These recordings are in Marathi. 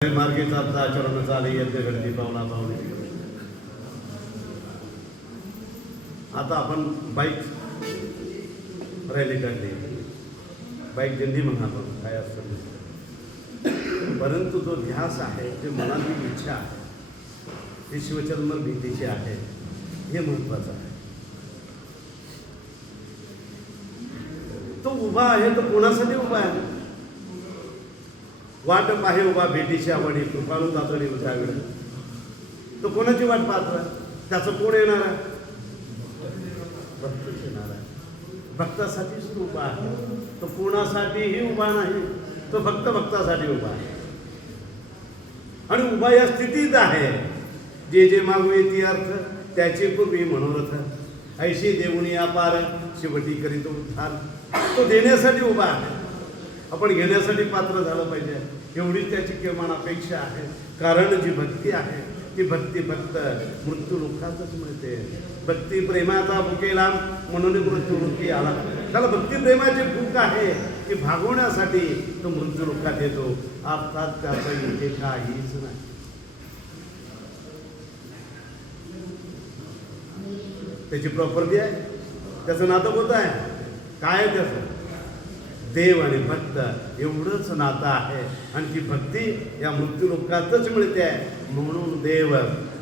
मार्गे चालता आचरण चाले यज्ञ घडती पावला पावले. आता आपण बाईक रॅली काढली, बाईक दिंडी म्हणा आपण काय असतं, परंतु जो ध्यास आहे, जे मनातील इच्छा आहे, ती शिवचंद्र भीतीची आहे, हे महत्वाचं आहे. तो उभा आहे, तो कोणासाठी उभा आहे? वाट पाहे उभा भेटीची आवडी कृपाळू तातडी उजागड. तो कोणाची वाट पाहतोय? त्याचं कोण येणार आहे? भक्त येणार आहे. भक्तासाठीच तो उभा आहे. तो कोणासाठीही उभा नाही, तो फक्त भक्तासाठी उभा आहे. आणि उभा या स्थितीत आहे, जे जे मागू येते अर्थ त्याची पूर्वी मनोरथ, ऐशी देऊनी अपार शेवटी करीत उद्धार. तो देण्यासाठी उभा आहे, आपण घेण्यासाठी पात्र झालं पाहिजे, एवढीच त्याची किमान अपेक्षा आहे. कारण जी भक्ती आहे ती भक्ती फक्त मृत्यू लोकातच मिळते. भक्ती प्रेमाचा भुकेला म्हणून मृत्यू रुखी आला. त्याला भक्ती प्रेमाची भूक आहे, ती भागवण्यासाठी तो मृत्यू लोकात येतो. अर्थात त्याचं इथे काहीच नाही. त्याची प्रॉपर्टी आहे, त्याचं नातं होत आहे. काय आहे त्याचं? देव आणि भक्त एवढंच नातं आहे. आणि ती भक्ती या मृत्यू लोकातच मिळते आहे. म्हणून देव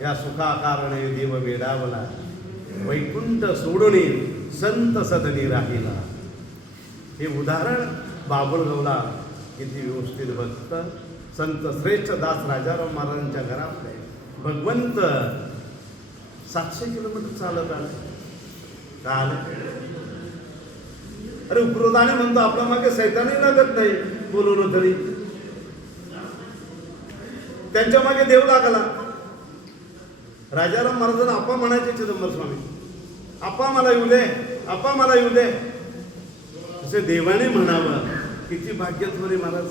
या सुखाकारणे देव वेडावला, वैकुंठ सोडून संत सदनी राहिला. हे उदाहरण बाबुळगावला किती व्यवस्थित भक्त संत श्रेष्ठ दास राजाराम महाराजांच्या घरातले भगवंत 700 किलोमीटर चालत आले. का आले? अरे उपरोधाने म्हणतो आपल्या मागे सैतानही लागत नाही बोलवलं तरी. त्यांच्या मागे देव लागला. राजाराम महाराजांना आपा म्हणायचे चिदंबर स्वामी, आपा मला येऊ दे, आपा मला येऊ दे. असे देवाने म्हणावं, किती भाग्यस्वरी महाराज.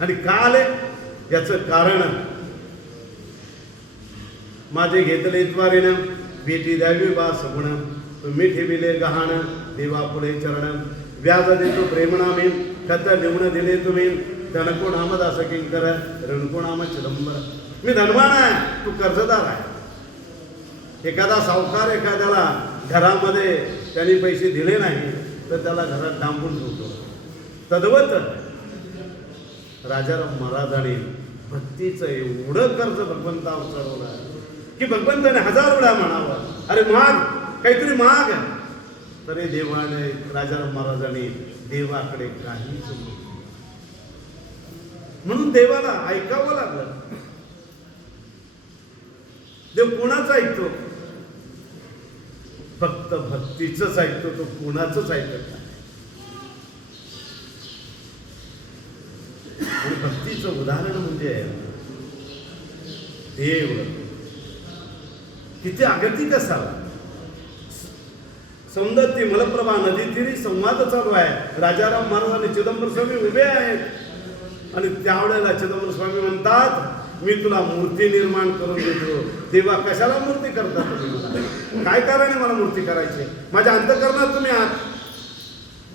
आणि का आले याचं कारण, माझे घेतले द्वारेन बेटी द्यावी बा सगुण, तुम्ही ठेविले गहाण देवा पुढे चरण, व्याज देतो प्रेमनामे खत लिहून दिले तुम्ही, धनको नाम दास किंकर रणको नाम चिदंबर. मी धनवान आहे, तू कर्जदार आहे. एखादा सावकार एखाद्याला घरामध्ये त्यांनी पैसे दिले नाही तर त्याला घरात डांबून ठेवतो. तद्वत राजाराम महाराजांनी भक्तीचं एवढं कर्ज भगवंतावर चढवलं की भगवंताने 1000 वेळा म्हणावं, अरे माग, काहीतरी माग. तरी देवाने राजाराम महाराजांनी देवाकडे काहीच नाही. म्हणून देवाला ऐकावं लागलं. देव कोणाचं ऐकतो? फक्त भक्तीचंच ऐकतो, तो कोणाचंच ऐकत नाही. आणि भक्तीचं उदाहरण म्हणजे देव किती अगतिक असावा. सौंदत्य मलप्रभा नदी तीरी संवाद चालू आहे. राजाराम महाराज आणि चिदंबर स्वामी उभे आहेत. आणि त्यावेळेला चिदंबर स्वामी म्हणतात, मी तुला मूर्ती निर्माण करून देतो. देवा कशाला मूर्ती करता तुम्ही? मला काय कारण आहे मला मूर्ती करायची? माझ्या अंतःकरणात तुम्ही आहात,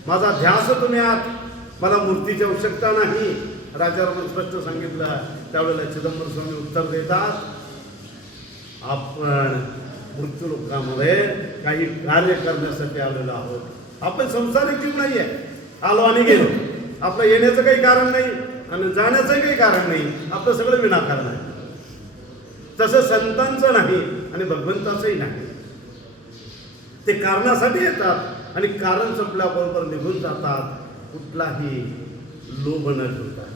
माझा ध्यास तुम्ही आहात, मला मूर्तीची आवश्यकता नाही. राजाराम स्पष्ट सांगितलं. त्यावेळेला चिदंबर स्वामी उत्तर देतात, आपण मृत्यू लोकांमध्ये काही कार्य करण्यासाठी आलेलो आहोत. आपण संसारिक जीव नाही आहे. आलो आणि गेलो. आपलं येण्याचं काही कारण नाही आणि जाण्याचं काही कारण नाही. आपलं सगळं विनाकारण आहे. तसं संतांचं नाही आणि भगवंताचंही नाही. ते कारणासाठी येतात आणि कारण संपल्याबरोबर निघून जातात. कुठलाही लोभ न ठेवता.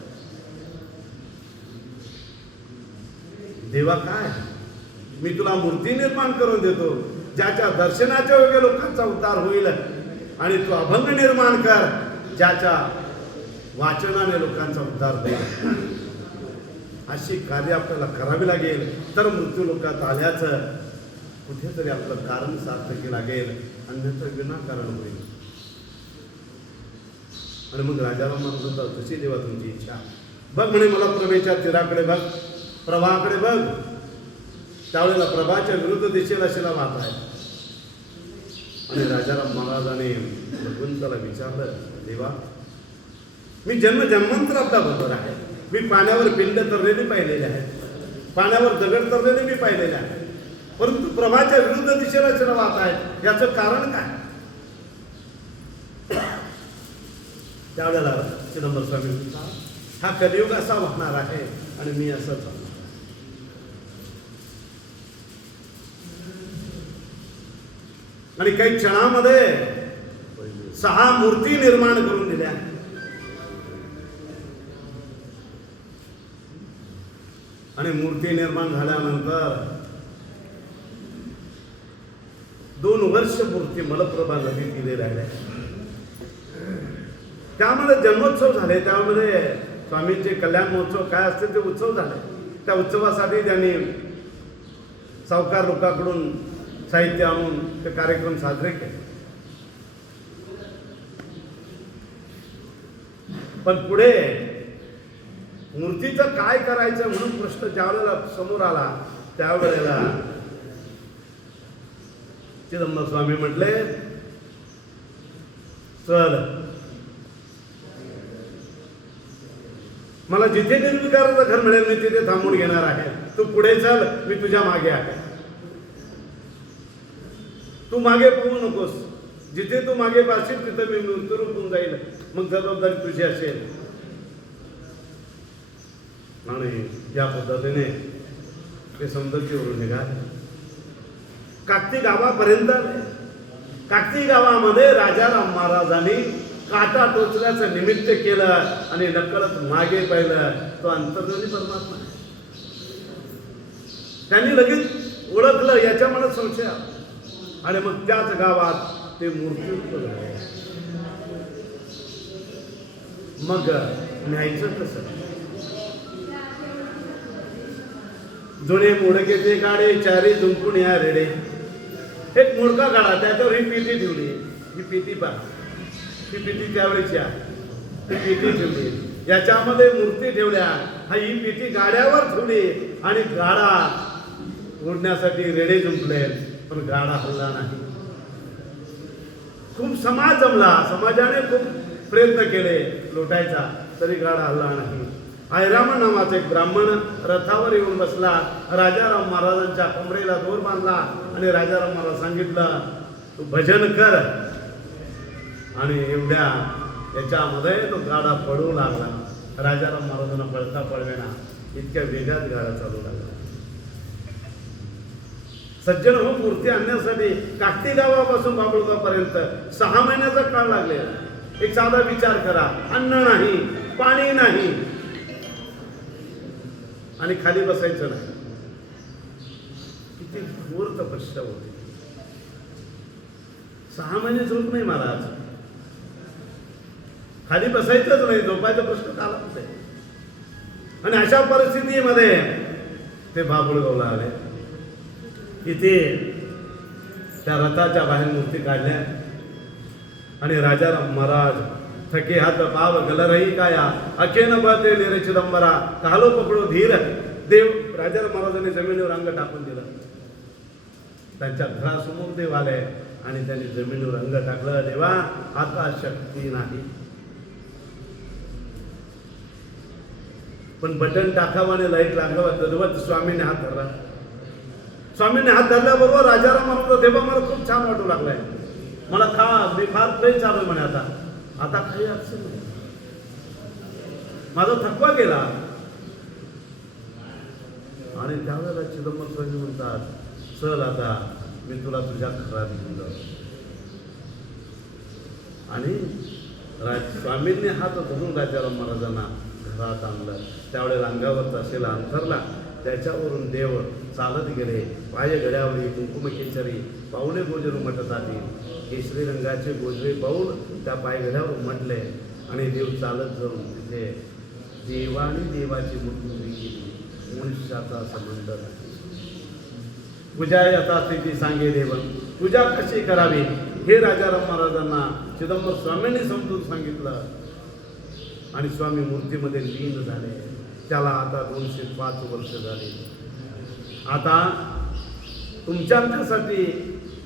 देवा काय, मी तुला मूर्ती निर्माण करून देतो, ज्याच्या दर्शनाच्या योग्य लोकांचा उद्धार होईल. आणि तू अभंग निर्माण कर, ज्याच्या वाचनाने लोकांचा उद्धार होईल. अशी कार्य आपल्याला करावी लागेल. तर मृत्यू लोकात आल्याचं कुठेतरी आपलं कारण सार्थकी लागेल, अन्यथा विनाकारण होईल. आणि मग राजाराम महाराज म्हणतात, तशी देवा तुमची इच्छा. बघ म्हणे, मला प्रभेच्या तीराकडे बघ, प्रवाहाकडे बघ. त्यावेळेला प्रभाच्या विरुद्ध दिशेला शिला वाहत आहे. आणि राजाराम महाराजाने भगवंताला विचारलं, देवा मी जन्मजन्मांतरातला बरोबर आहे. मी पाण्यावर पिंड तरलेले पाहिलेले आहेत, पाण्यावर दगड तरलेले मी पाहिलेले आहे, परंतु प्रभाच्या विरुद्ध दिशेला चिर वाहत आहेत. याचं कारण काय? त्यावेळेला चिदंबर स्वामी म्हणतात, हा कलियुग असा वाहणार आहे आणि मी असंच वाहणार. आणि काही क्षणामध्ये 6 मूर्ती निर्माण करून दिल्या. आणि मूर्ती निर्माण झाल्यानंतर 2 वर्ष मूर्ती मलप्रभा नदी तिथे राहिल्या. त्यामध्ये जन्मोत्सव झाले, त्यामध्ये स्वामींचे कल्याण महोत्सव काय असते ते उत्सव झाले. त्या उत्सवासाठी त्यांनी सावकार लोकांकडून साहित्य आणून ते कार्यक्रम साजरे केले. पण पुढे मूर्तीचं काय करायचं म्हणून प्रश्न ज्यावेळेला समोर आला, त्यावेळेला चिदंबर स्वामी म्हटले, चल मला जिथे निर्विकाराचं घर मिळेल मी तिथे थांबून घेणार आहे. तू पुढे चल, मी तुझ्या मागे आहे. तू मागे पाहू नकोस. जिथे तू मागे पाहशील तिथे मी मृत्यूरूप होऊन जाईल. मग जबाबदारी तुझी असेल. आणि या पद्धतीने ते सौंदर्यवरून निघाले. काकती गावापर्यंत. काकती गावामध्ये राजाराम महाराजांनी काटा टोचल्याचं निमित्त केलं आणि नकळत मागे पाहिलं. तो अंतर्यामी परमात्मा आहे. त्यांनी लगेच ओळखलं, याच्या मनात संशय आला. आणि मग त्याच गावात ते मूर्ती झाले. मग न्यायचं कसं? जुने मोडकेचे गाडे चारी जुंपून या रेडे. एक मोडका काढा, त्याच्यावर ही पेटी ठेवली. ही पेटी पहा, ही पेटी त्यावेळेची आहे. ती पेटी ठेवली, याच्यामध्ये मूर्ती ठेवल्या. ही पेटी गाड्यावर ठेवली आणि गाडा ओढण्यासाठी रेडे जुंपले, पण गाडा हल्ला नाही. खूप समाज जमला, समाजाने खूप प्रयत्न केले लोटायचा, तरी गाडा हल्ला नाही. ऐराम नावाचा एक ब्राह्मण रथावर येऊन बसला. राजाराम महाराजांच्या कमरेला दोर बांधला आणि राजाराम महाराज सांगितलं, तू भजन कर. आणि एवढ्या याच्यामध्ये तो गाडा पळू लागला. राजाराम महाराजांना पळता पळवेना, इतक्या वेगात गाडा चालू लागला. सज्जन हो, मूर्ती आणण्यासाठी काकती गावापासून बाबुळगावपर्यंत 6 महिन्याचा काळ लागलेला. एक साधा विचार करा, अन्न नाही, पाणी नाही आणि खाली बसायचं नाही. किती घोर तपस्या होती. 6 महिने झोप नाही महाराज. खाली बसायचंच नाही, झोपायचा प्रश्न काला होते. आणि अशा परिस्थितीमध्ये ते बाबुळगावला आले. इथे त्या रथाच्या बाहेर मूर्ती काढल्या आणि राजाराम महाराज थके हात पाव गलरही काया अखेन बळते रे चिदंबरा कालो पकडो धीर. देव राजाराम महाराजांनी जमिनीवर अंग टाकून दिलं. त्यांच्या घरासमोर देव आले आणि त्यांनी जमिनीवर अंग टाकलं. देवा, आता शक्ती नाही, पण बटन टाकावाने लाईट लागलं. तद्वत स्वामीने हात धरला. स्वामीने हात धरल्याबरोबर राजाराम महाराज, देवा मला खूप छान वाटू लागलाय, मला मी फार फ्रेश झालोय म्हणे. आता काही अडचण नाही, माझा थकवा गेला. आणि त्यावेळेला चिदंबर स्वामी म्हणतात, चल आता मी तुला तुझ्या घरात घेऊन जातो. आणि स्वामींनी हात धरून राजाराम महाराजांना घरात आणलं. त्यावेळेला अंगावरचा शेला अंथरला. त्याच्यावरून देव चालत गेले. पाय गड्यावरी कुंकुम केसरी पाऊले गोजर उमटताती. केसरी रंगाचे गोजरे पाऊल त्या पायघड्यावर उमटले. आणि देव चालत जाऊन तिथे देवानी देवाची मूर्ती उभी केली. मनुष्याचा संबंध नाही. पूजा यथास्थिती सांगे देवन, पूजा कशी करावी हे राजाराम महाराजांना चिदंबर स्वामींनी समजून सांगितलं. आणि स्वामी मूर्तीमध्ये लीन झाले. त्याला आता 205 वर्ष झाली. आता तुमच्यासाठी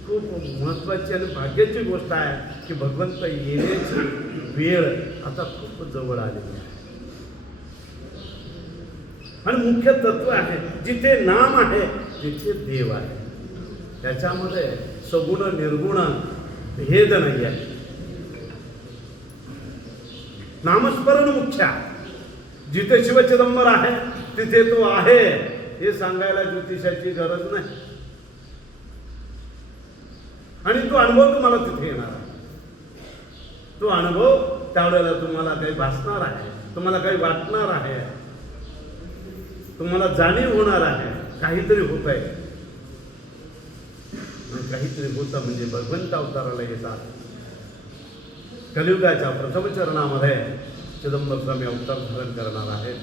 खूप महत्त्वाची आणि भाग्याची गोष्ट आहे की भगवंत येण्याची वेळ आता खूप जवळ आलेली आहे. आणि मुख्य तत्व आहे, जिथे नाम आहे तिथे देव आहे. त्याच्यामध्ये सगुण निर्गुण भेद नाही आहे. नामस्मरण मुख्य. जिथे शिवचिदंबर आहे तिथे तो आहे हे सांगायला ज्योतिषाची गरज नाही. आणि तो अनुभव तुम्हाला तिथे येणार आहे. तो अनुभव त्यावेळेला तुम्हाला काही भासणार आहे, तुम्हाला काही वाटणार आहे, तुम्हाला जाणीव होणार आहे काहीतरी होत आहे. काहीतरी होतं म्हणजे भगवंत अवताराला येतात. कलियुगाच्या प्रथम चरणामध्ये चिदंबर स्वामी अवतार धारण करणार आहे.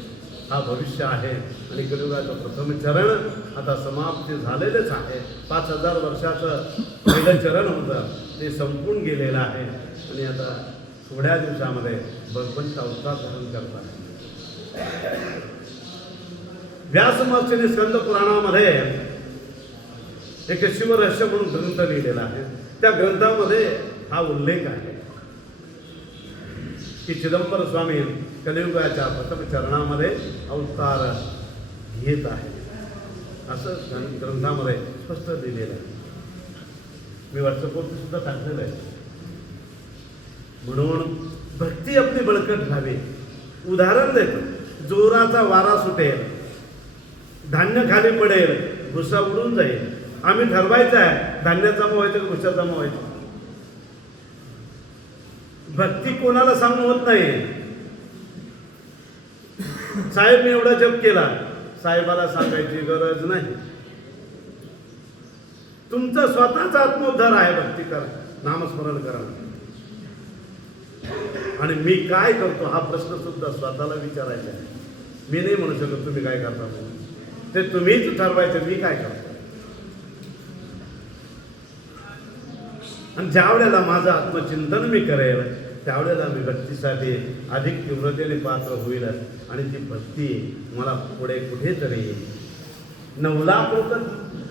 हा भविष्य आहे. आणि कलियुगाचं प्रथम चरण आता समाप्ती झालेलंच आहे. 5000 वर्षाचं पहिलं चरण होतं ते संपून गेलेलं आहे. आणि आता थोड्या दिवसामध्ये भगवंत अवतार धारण करतात. व्यासमहर्षींनी स्कंद पुराणामध्ये एक शिवरहस्य म्हणून ग्रंथ लिहिलेला आहे. त्या ग्रंथामध्ये हा उल्लेख आहे की चिदंबर स्वामी कलियुगाच्या प्रथम चरणामध्ये अवतार घेत आहे असं ग्रंथामध्ये स्पष्ट लिहिलेलं आहे. मी व्हॉट्सअपवरती सुद्धा टाकलेलं आहे. म्हणून भक्ती आपली बळकट व्हावी. उदाहरण देतो, जोराचा वारा सुटेल, धान्य खाली पडेल, भुसा उडून जाईल. आम्ही ठरवायचं आहे धान्य जमवायचं की भुसा जमवायचं. भक्ती कोणाला सांगून होत नाही. साहेब मी एवढा जप केला, साहेबाला सांगायची गरज नाही. तुमचा स्वतःचा आत्मोद्धार आहे. भक्ती करा, नामस्मरण करा. आणि मी काय करतो हा प्रश्न सुद्धा स्वतःला विचारायचा आहे. मी नाही म्हणू शकत तुम्ही काय करता म्हणून. ते तुम्हीच ठरवायचं मी काय करतो. आणि ज्या वेळेला माझं आत्मचिंतन मी करेल त्यावेळेला मी भक्तीसाठी अधिक तीव्रतेने पात्र होईल. आणि ती भक्ती मला पुढे कुठेतरी येईल. 9 लाख लोक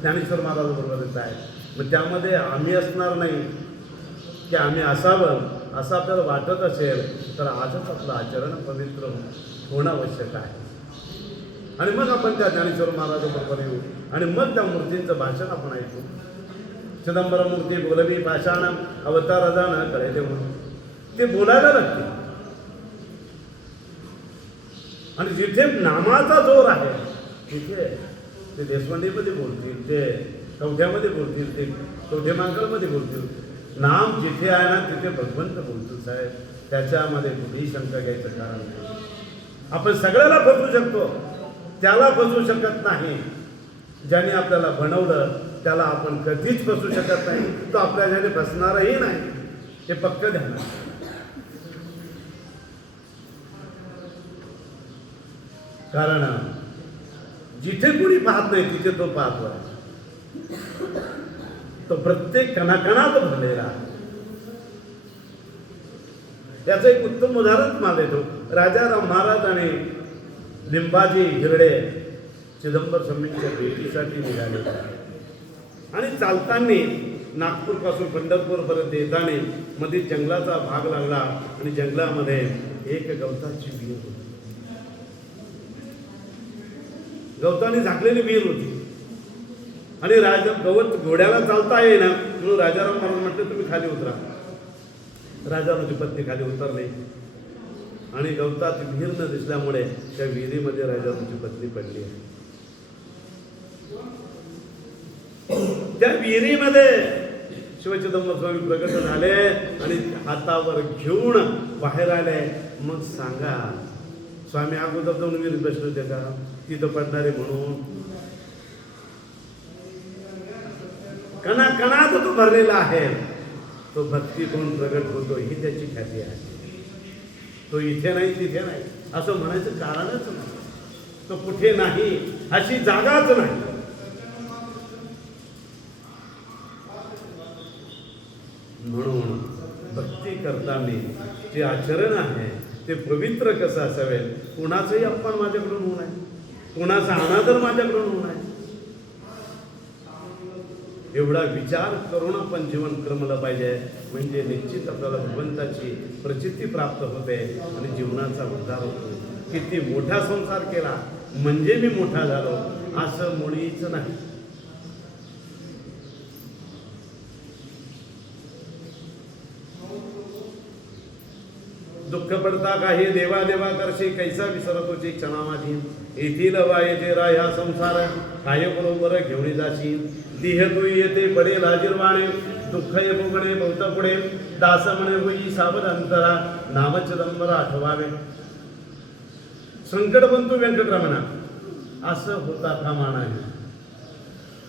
ज्ञानेश्वर महाराजाबरोबर येत आहे. मग त्यामध्ये आम्ही असणार नाही की आम्ही असावं असं आपल्याला वाटत असेल तर आजच आपलं आचरण पवित्र होणं आवश्यक आहे. आणि मग आपण त्या ज्ञानेश्वर महाराजाबरोबर येऊ आणि मग त्या मूर्तींचं भाषण आपण ऐकू. चिदंबर मूर्ती बोलवी पाषाण अवतार राजा न कळे ते म्हणून ते बोलायला लागते. आणि जिथे नामाचा जोर आहे तिथे ते देशवंडीमध्ये बोलतील, ते कवठ्यामध्ये बोलतील, ते कवठेमांकळमध्ये बोलतील. नाम जिथे आहे ना तिथे भगवंत बोलतो साहेब. त्याच्यामध्ये कुठेही शंका घ्यायचं कारण नाही. आपण सगळ्याला फसवू शकतो, त्याला फसवू शकत नाही. ज्याने आपल्याला बनवलं त्याला आपण कधीच फसवू शकत नाही. तो आपल्या ज्याने फसणारही नाही. हे पक्क ध्यानात. कारण जिथे कुणी पाहत नाही तिथे तो पाहतो. तो प्रत्येक कणाकणात भरलेला आहे. त्याचं एक उत्तम उदाहरण मला देतो. राजाराम महाराज आणि लिंबाजी हिरडे चिदंबर स्वामींच्या भेटीसाठी निघाले आणि चालताना नागपूरपासून पंढरपूरपर्यंत येताना मध्ये जंगलाचा भाग लागला आणि जंगलामध्ये एक गवताची विहीर होती. गवताने झाकलेली विहीर होती. आणि गवत घोड्याला चालता येईना म्हणून राजाराम महाराज म्हटले तुम्ही खाली उतरा. राजारामची पत्नी खाली उतरली आणि गवतात विहीर न दिसल्यामुळे त्या विहिरीमध्ये राजारामची पत्नी पडली आहे. त्या विहिरीमध्ये शिवचिदंबर स्वामी प्रकट झाले आणि हातावर घेऊन बाहेर आले. मग सांगा स्वामी अगोदर जाऊन विहिरीत बसले होते का तिथं पडणारे म्हणून? कणाकणात तो भरलेला आहे. तो भक्ती कोण प्रगट होतो ही त्याची ख्याती आहे. तो इथे नाही तिथे नाही असं म्हणायचं कारणच नाही. तो कुठे नाही अशी जागाच नाही. म्हणून भक्ती करताना जे आचरण आहे ते पवित्र कसं असावे. कुणाचाही अपमान माझ्याकडून होऊ नये, कुणाचा अनादर माझ्याकडून होऊ नये. एवढा विचार करून आपण जीवन क्रमलं पाहिजे. म्हणजे निश्चित आपल्याला भगवंताची प्रचिती प्राप्त होते आणि जीवनाचा उद्धार होतो. किती मोठा संसार केला म्हणजे मी मोठा झालो असं मुळीच नाही. दुःख पडता काही देवा देवा करशी कैसा विसरतोची क्षणा माझी. येथील वा येथे रा ह्या संसार काय बरोबर घेऊन जाशी. देह तू येते पडे लाजीरवाणे दुःख ये भोगणे बहुत पुढे. दास म्हणे होई सावध अंतरा नाम चिदंबर आठवावे. संकट बनतो व्यंकटरमणा असं होता कामा नाही.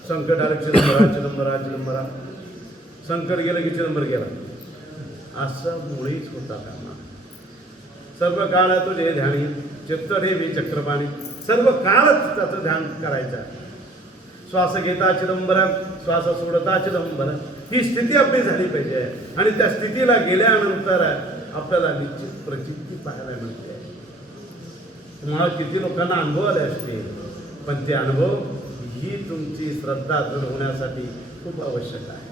संकट आलं चिदंबरा चिदंबरा चिदंबरा. संकट गेलं की चिदंबर गेला असं मुळीच होता कामा. सर्व काळ तुझे ध्यानी चित्त ठेवी चक्रपाणी. सर्व काळच त्याचं ध्यान करायचं. श्वास घेता चिदंबर श्वास सोडता चिदंबर. ही स्थिती आपली झाली पाहिजे आणि त्या स्थितीला गेल्यानंतर आपल्याला निश्चित प्रचिती पाहायला मिळते. तुम्हाला किती लोकांना अनुभव आले असतील पण ते अनुभव ही तुमची श्रद्धा दृढ होण्यासाठी खूप आवश्यक आहे.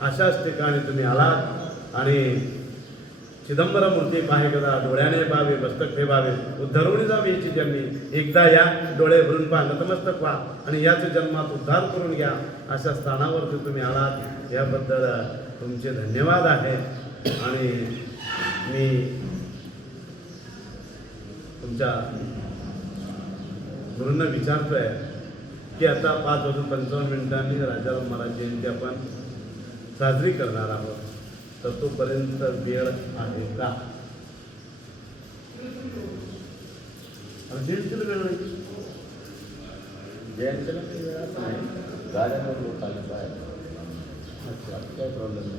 अशाच ठिकाणी तुम्ही आलात आणि चिदंबर मूर्ती पाहे कदा डोळ्याने पाहावे मस्तक ठेवावे उद्धरवणी जावे याची जन्मी. एकदा या डोळे भरून पहा नतमस्तक व्हा आणि याच जन्मात उद्धार करून घ्या. अशा स्थानावर तुम्ही आलात याबद्दल तुमचे धन्यवाद आहे. आणि मी तुमच्या गुरूंना विचारतोय की आता 5:55 राजाराम महाराज जयंती आपण साजरी करणार आहोत तर तोपर्यंत वेळ आहे का? जयंतीला वेळ नाही. जयंतीला काही वेळ नाही. गाड्यांवर लोक आले बाहेर. अच्छा काय प्रॉब्लेम नाही.